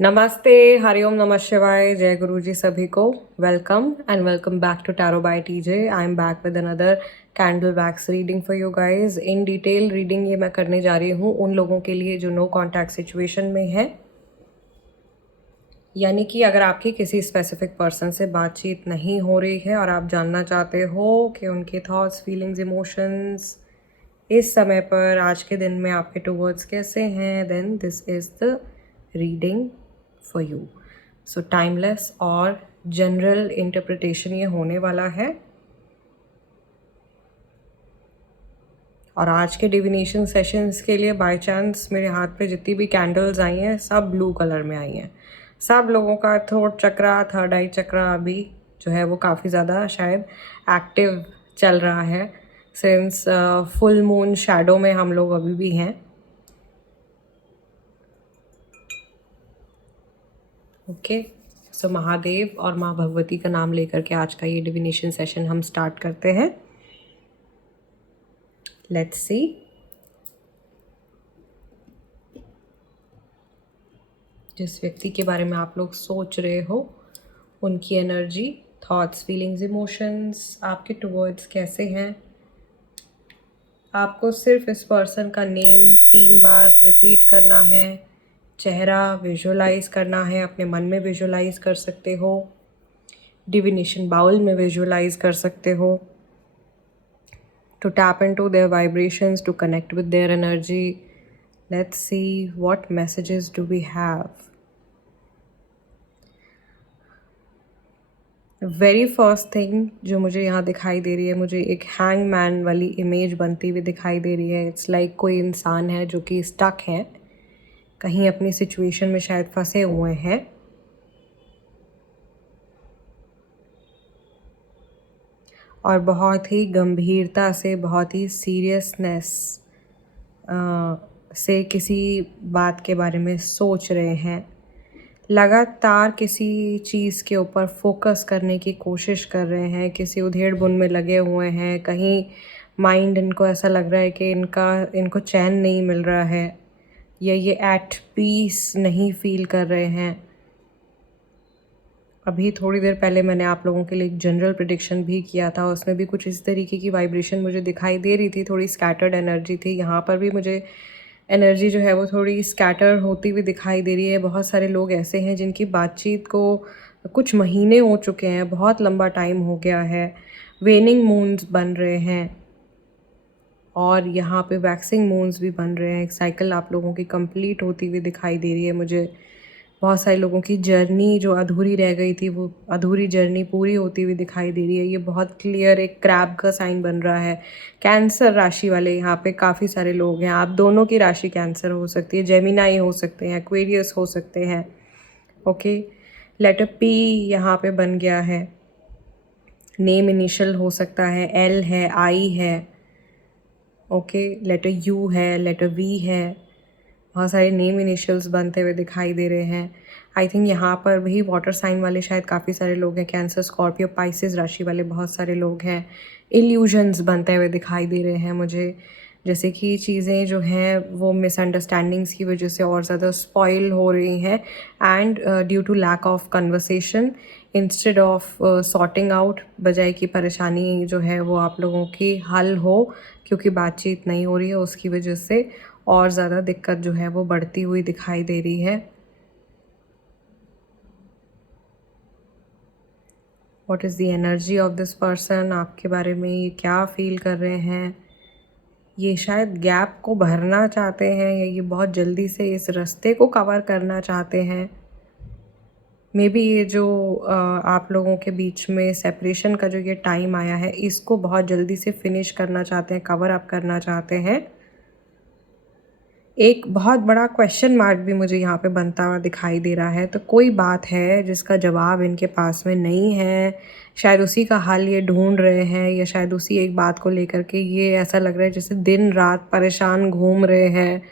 नमस्ते, हरिओम, नमः शिवाय, जय गुरु जी सभी को। Welcome and welcome back to tarot by TJ. I am back with another candle wax reading for you guys. In detail reading ये मैं करने जा रही हूँ उन लोगों के लिए जो नो कॉन्टैक्ट सिचुएशन में है, यानी कि अगर आपकी किसी स्पेसिफिक पर्सन से बातचीत नहीं हो रही है और आप जानना चाहते हो कि उनके थॉट्स, फीलिंग्स, इमोशंस इस समय पर आज के दिन में आपके टूवर्ड्स कैसे हैं, then this is the reading for you. So timeless और जनरल इंटरप्रिटेशन ये होने वाला है। और आज के डिविनेशन सेशंस के लिए बाय चांस मेरे हाथ पे जितनी भी कैंडल्स आई हैं सब ब्लू कलर में आई हैं। सब लोगों का थ्रोट चक्रा, थर्ड आई चक्रा अभी जो है वो काफ़ी ज़्यादा शायद एक्टिव चल रहा है सिंस फुल मून शैडो में हम लोग अभी भी हैं। ओके, सो महादेव और माँ भगवती का नाम लेकर के आज का ये डिविनेशन सेशन हम स्टार्ट करते हैं। Let's see. जिस व्यक्ति के बारे में आप लोग सोच रहे हो उनकी एनर्जी, थॉट्स, फीलिंग्स, इमोशंस आपके टुवर्ड्स कैसे हैं। आपको सिर्फ इस पर्सन का नेम 3 बार रिपीट करना है, चेहरा विजुअलाइज करना है, अपने मन में विजुअलाइज कर सकते हो, डिविनेशन बाउल में विजुअलाइज कर सकते हो, to tap into their vibrations, to connect with their energy. Let's see what messages do we have. Very first thing जो मुझे यहाँ दिखाई दे रही है, मुझे एक हैंग मैन वाली इमेज बनती हुई दिखाई दे रही है। इट्स लाइक कोई इंसान है जो कि स्टक है, कहीं अपनी सिचुएशन में शायद फंसे हुए हैं और बहुत ही गंभीरता से, बहुत ही सीरियसनेस से किसी बात के बारे में सोच रहे हैं। लगातार किसी चीज़ के ऊपर फोकस करने की कोशिश कर रहे हैं, किसी उधेड़-बुन में लगे हुए हैं। कहीं माइंड इनको ऐसा लग रहा है कि इनको चैन नहीं मिल रहा है या ये एट पीस नहीं फील कर रहे हैं। अभी थोड़ी देर पहले मैंने आप लोगों के लिए एक जनरल प्रेडिक्शन भी किया था, उसमें भी कुछ इस तरीके की वाइब्रेशन मुझे दिखाई दे रही थी। थोड़ी स्कैटर्ड एनर्जी थी। यहाँ पर भी मुझे एनर्जी जो है वो थोड़ी स्कैटर होती हुई दिखाई दे रही है। बहुत सारे लोग ऐसे हैं जिनकी बातचीत को कुछ महीने हो चुके हैं, बहुत लंबा टाइम हो गया है। वेनिंग मून्स बन रहे हैं और यहाँ पे वैक्सिंग मून्स भी बन रहे हैं। एक साइकिल आप लोगों की कंप्लीट होती हुई दिखाई दे रही है मुझे। बहुत सारे लोगों की जर्नी जो अधूरी रह गई थी वो अधूरी जर्नी पूरी होती हुई दिखाई दे रही है। ये बहुत क्लियर एक क्रैब का साइन बन रहा है। कैंसर राशि वाले यहाँ पे काफ़ी सारे लोग हैं। आप दोनों की राशि कैंसर हो सकती है, जेमिनाई हो सकते हैं, एक्वेरियस हो सकते हैं। ओके, लेटर पी यहाँ पे बन गया है। नेम इनिशियल हो सकता है, एल है, आई है। ओके, लेटर यू है, लेटर वी है। बहुत सारे नेम इनिशियल्स बनते हुए दिखाई दे रहे हैं। आई थिंक यहाँ पर भी वाटर साइन वाले शायद काफ़ी सारे लोग हैं। कैंसर, स्कॉर्पियो, पाइसेस राशि वाले बहुत सारे लोग हैं। इल्यूजन्स बनते हुए दिखाई दे रहे हैं मुझे, जैसे कि चीज़ें जो हैं वो मिसअंडरस्टैंडिंग्स की वजह से और ज़्यादा स्पॉइल हो रही हैं and due to lack of conversation instead of sorting out, बजाय की परेशानी जो है वो आप लोगों की हल हो, क्योंकि बातचीत नहीं हो रही है उसकी वजह से और ज़्यादा दिक्कत जो है वो बढ़ती हुई दिखाई दे रही है। What is the energy of this person, आपके बारे में ये क्या फील कर रहे हैं। ये शायद गैप को भरना चाहते हैं या ये बहुत जल्दी से इस रास्ते को कवर करना चाहते हैं। मे बी ये जो आप लोगों के बीच में सेपरेशन का जो ये टाइम आया है इसको बहुत जल्दी से फिनिश करना चाहते हैं, कवर अप करना चाहते हैं। एक बहुत बड़ा क्वेश्चन मार्क भी मुझे यहाँ पे बनता हुआ दिखाई दे रहा है। तो कोई बात है जिसका जवाब इनके पास में नहीं है, शायद उसी का हल ये ढूंढ रहे हैं, या शायद उसी एक बात को लेकर के ये ऐसा लग रहा है जैसे दिन रात परेशान घूम रहे हैं,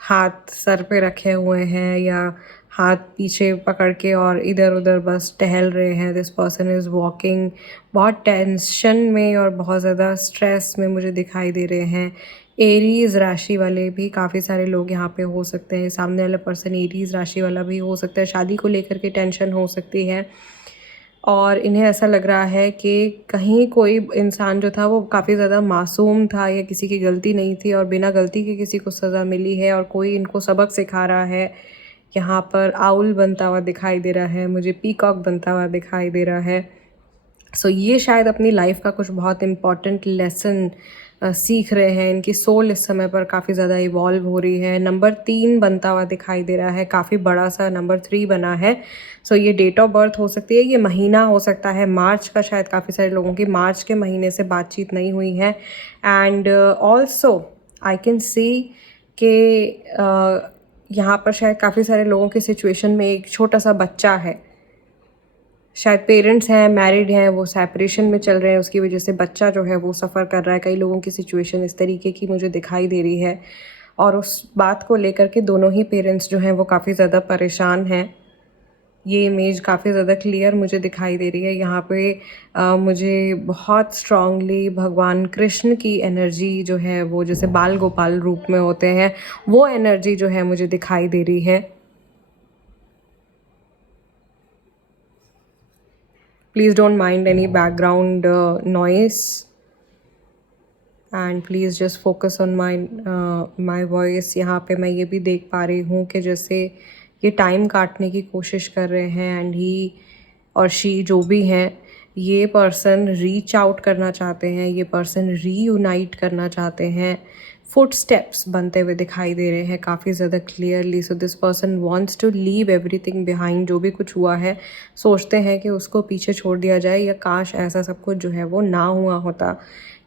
हाथ सर पे रखे हुए हैं या हाथ पीछे पकड़ के और इधर उधर बस टहल रहे हैं। दिस पर्सन इज़ वॉकिंग बहुत टेंशन में और बहुत ज़्यादा स्ट्रेस में मुझे दिखाई दे रहे हैं। एरीज़ राशि वाले भी काफ़ी सारे लोग यहाँ पे हो सकते हैं। सामने वाला पर्सन एरीज़ राशि वाला भी हो सकता है। शादी को लेकर के टेंशन हो सकती है और इन्हें ऐसा लग रहा है कि कहीं कोई इंसान जो था वो काफ़ी ज़्यादा मासूम था या किसी की गलती नहीं थी और बिना गलती के किसी को सज़ा मिली है और कोई इनको सबक सिखा रहा है। यहाँ पर आउल बनता हुआ दिखाई दे रहा है, मुझे पीकॉक बनता हुआ दिखाई दे रहा है। सो ये शायद अपनी लाइफ का कुछ बहुत इम्पॉर्टेंट लेसन सीख रहे हैं। इनकी सोल इस समय पर काफ़ी ज़्यादा इवॉल्व हो रही है। नंबर 3 बनता हुआ दिखाई दे रहा है, काफ़ी बड़ा सा नंबर 3 बना है। सो ये डेट ऑफ बर्थ हो सकती है, ये महीना हो सकता है मार्च का। शायद काफ़ी सारे लोगों की मार्च के महीने से बातचीत नहीं हुई है। And also I can see कि यहाँ पर शायद काफ़ी सारे लोगों की सिचुएशन में एक छोटा सा बच्चा है। शायद पेरेंट्स हैं, मैरिड हैं, वो सेपरेशन में चल रहे हैं, उसकी वजह से बच्चा जो है वो सफ़र कर रहा है। कई लोगों की सिचुएशन इस तरीके की मुझे दिखाई दे रही है और उस बात को लेकर के दोनों ही पेरेंट्स जो हैं वो काफ़ी ज़्यादा परेशान हैं। ये इमेज काफ़ी ज़्यादा क्लियर मुझे दिखाई दे रही है। यहाँ पे मुझे बहुत स्ट्रांगली भगवान कृष्ण की एनर्जी जो है वो जैसे बाल गोपाल रूप में होते हैं, वो एनर्जी जो है मुझे दिखाई दे रही है। Please don't mind any background noise and please just focus on my voice। यहाँ पे मैं ये भी देख पा रही हूँ कि जैसे ये टाइम काटने की कोशिश कर रहे हैं एंड ही और शी जो भी हैं, ये पर्सन रीच आउट करना चाहते हैं, ये पर्सन रीयूनाइट करना चाहते हैं। फुटस्टेप्स बनते हुए दिखाई दे रहे हैं काफ़ी ज़्यादा clearly. So this person wants to leave everything behind. जो भी कुछ हुआ है सोचते हैं कि उसको पीछे छोड़ दिया जाए या काश ऐसा सब कुछ जो है वो ना हुआ होता।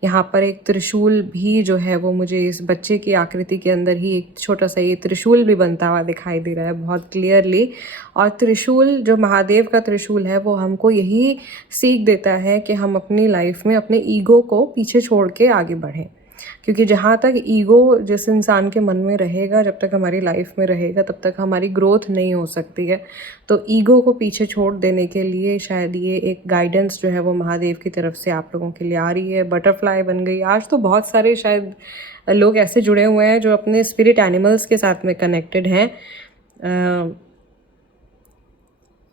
यहाँ पर एक त्रिशूल भी जो है वो मुझे इस बच्चे की आकृति के अंदर ही एक छोटा सा ये त्रिशूल भी बनता हुआ दिखाई दे रहा है बहुत क्लियरली। और त्रिशूल जो महादेव का त्रिशूल है वो हमको यही सीख देता है कि हम अपनी लाइफ में अपने ईगो को पीछे छोड़ के आगे बढ़ें, क्योंकि जहाँ तक ईगो जिस इंसान के मन में रहेगा, जब तक हमारी लाइफ में रहेगा, तब तक हमारी ग्रोथ नहीं हो सकती है। तो ईगो को पीछे छोड़ देने के लिए शायद ये एक गाइडेंस जो है वो महादेव की तरफ से आप लोगों के लिए आ रही है। बटरफ्लाई बन गई। आज तो बहुत सारे शायद लोग ऐसे जुड़े हुए हैं जो अपने स्पिरिट एनिमल्स के साथ में कनेक्टेड हैं।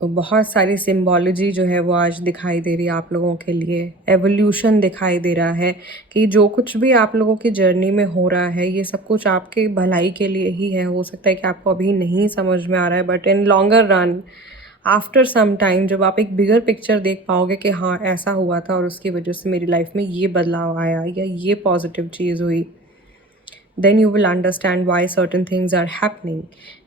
बहुत सारी सिम्बोलॉजी जो है वो आज दिखाई दे रही है आप लोगों के लिए। एवोल्यूशन दिखाई दे रहा है कि जो कुछ भी आप लोगों की जर्नी में हो रहा है ये सब कुछ आपके भलाई के लिए ही है। हो सकता है कि आपको अभी नहीं समझ में आ रहा है, but in longer run after some time जब आप एक बिगर पिक्चर देख पाओगे कि हाँ ऐसा हुआ था और उसकी वजह से मेरी लाइफ में ये बदलाव आया या ये पॉजिटिव चीज़ हुई, then you will understand why certain things are happening.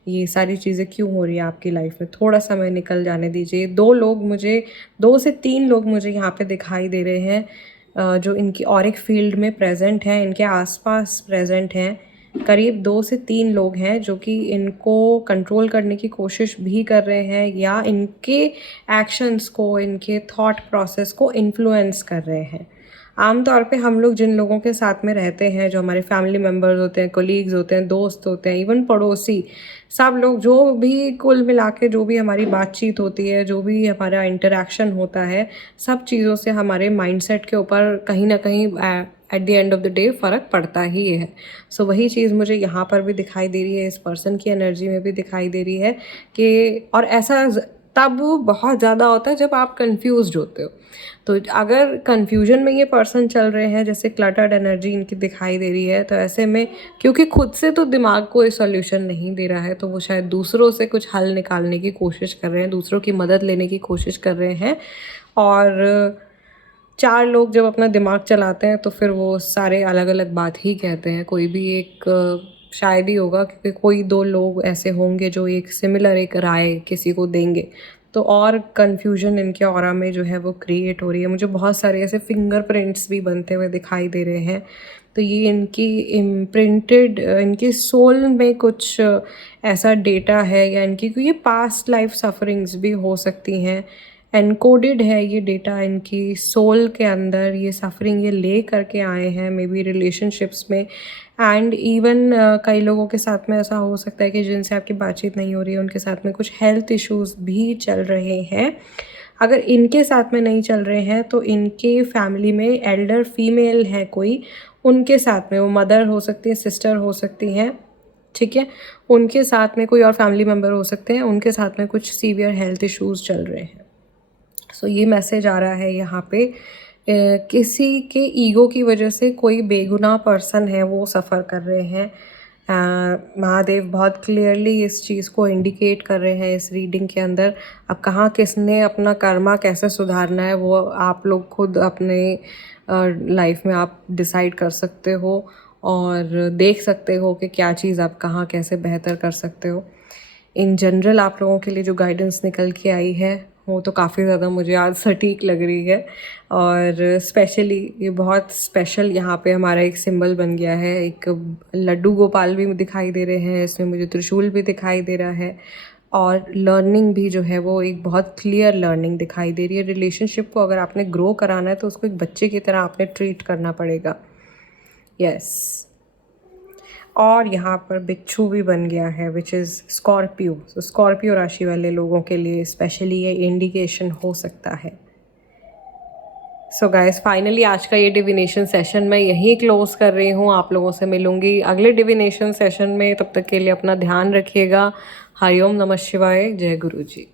ये सारी चीज़ें क्यों हो रही है आपकी लाइफ में। थोड़ा समय निकल जाने दीजिए। 2 से 3 लोग मुझे यहाँ पे दिखाई दे रहे हैं जो इनकी ऑरिक फील्ड में प्रेजेंट हैं, इनके आसपास प्रेजेंट हैं। करीब 2 से 3 लोग हैं जो कि इनको कंट्रोल करने की कोशिश भी कर रहे हैं या इनके एक्शंस को, इनके थॉट प्रोसेस को इन्फ्लुएंस कर रहे हैं। आमतौर पे हम लोग जिन लोगों के साथ में रहते हैं, जो हमारे फैमिली मेम्बर्स होते हैं, कोलीग्स होते हैं, दोस्त होते हैं, इवन पड़ोसी, सब लोग जो भी कुल मिला के जो भी हमारी बातचीत होती है, जो भी हमारा इंटरेक्शन होता है, सब चीज़ों से हमारे माइंडसेट के ऊपर कहीं ना कहीं at the end of the day फ़र्क पड़ता ही है। सो वही चीज़ मुझे यहाँ पर भी दिखाई दे रही है, इस पर्सन की एनर्जी में भी दिखाई दे रही है कि और ऐसा तब बहुत ज़्यादा होता है जब आप कंफ्यूज्ड होते हो। तो अगर कन्फ्यूजन में ये पर्सन चल रहे हैं, जैसे क्लटर्ड एनर्जी इनकी दिखाई दे रही है, तो ऐसे में क्योंकि खुद से तो दिमाग कोई सॉल्यूशन नहीं दे रहा है, तो वो शायद दूसरों से कुछ हल निकालने की कोशिश कर रहे हैं, दूसरों की मदद लेने की कोशिश कर रहे हैं। और 4 लोग जब अपना दिमाग चलाते हैं तो फिर वो सारे अलग अलग बात ही कहते हैं। कोई भी एक शायद ही होगा, क्योंकि कोई 2 लोग ऐसे होंगे जो एक सिमिलर एक राय किसी को देंगे, तो और कन्फ्यूजन इनके ऑरा में जो है वो क्रिएट हो रही है। मुझे बहुत सारे ऐसे फिंगरप्रिंट्स भी बनते हुए दिखाई दे रहे हैं। तो ये इनकी इम्प्रिंटेड, इनकी सोल में कुछ ऐसा डेटा है या इनकी कोई ये पास्ट लाइफ सफरिंग्स भी हो सकती हैं। एनकोडेड है ये डेटा इनकी सोल के अंदर, ये सफरिंग ये ले करके आए हैं मे बी रिलेशनशिप्स में। एंड इवन कई लोगों के साथ में ऐसा हो सकता है कि जिनसे आपकी बातचीत नहीं हो रही है, उनके साथ में कुछ हेल्थ इश्यूज़ भी चल रहे हैं। अगर इनके साथ में नहीं चल रहे हैं तो इनके फैमिली में एल्डर फीमेल है कोई, उनके साथ में, वो मदर हो सकती है, सिस्टर हो सकती हैं, ठीक है, उनके साथ में कोई और फैमिली मेम्बर हो सकते हैं, उनके साथ में कुछ सीवियर हेल्थ इश्यूज़ चल रहे हैं। सो ये मैसेज आ रहा है यहाँ पे किसी के ईगो की वजह से कोई बेगुनाह पर्सन है वो सफ़र कर रहे हैं। महादेव बहुत क्लियरली इस चीज़ को इंडिकेट कर रहे हैं इस रीडिंग के अंदर। अब कहाँ किसने अपना कर्मा कैसे सुधारना है वो आप लोग खुद अपने लाइफ में आप डिसाइड कर सकते हो और देख सकते हो कि क्या चीज़ आप कहाँ कैसे बेहतर कर सकते हो। इन जनरल आप लोगों के लिए जो गाइडेंस निकल के आई है वो तो काफ़ी ज़्यादा मुझे आज सटीक लग रही है, और स्पेशली ये बहुत स्पेशल यहाँ पे हमारा एक सिंबल बन गया है। एक लड्डू गोपाल भी दिखाई दे रहे हैं इसमें, मुझे त्रिशूल भी दिखाई दे रहा है, और लर्निंग भी जो है वो एक बहुत क्लियर लर्निंग दिखाई दे रही है। रिलेशनशिप को अगर आपने ग्रो कराना है तो उसको एक बच्चे की तरह आपने ट्रीट करना पड़ेगा। यस, और यहाँ पर बिच्छू भी बन गया है विच इज़ स्कॉर्पियो। तो स्कॉर्पियो राशि वाले लोगों के लिए स्पेशली ये इंडिकेशन हो सकता है। सो गाइस, फाइनली आज का ये डिविनेशन सेशन मैं यहीं क्लोज कर रही हूँ। आप लोगों से मिलूंगी अगले डिविनेशन सेशन में, तब तक के लिए अपना ध्यान रखिएगा। हरिओम नमः शिवाय, जय गुरु जी।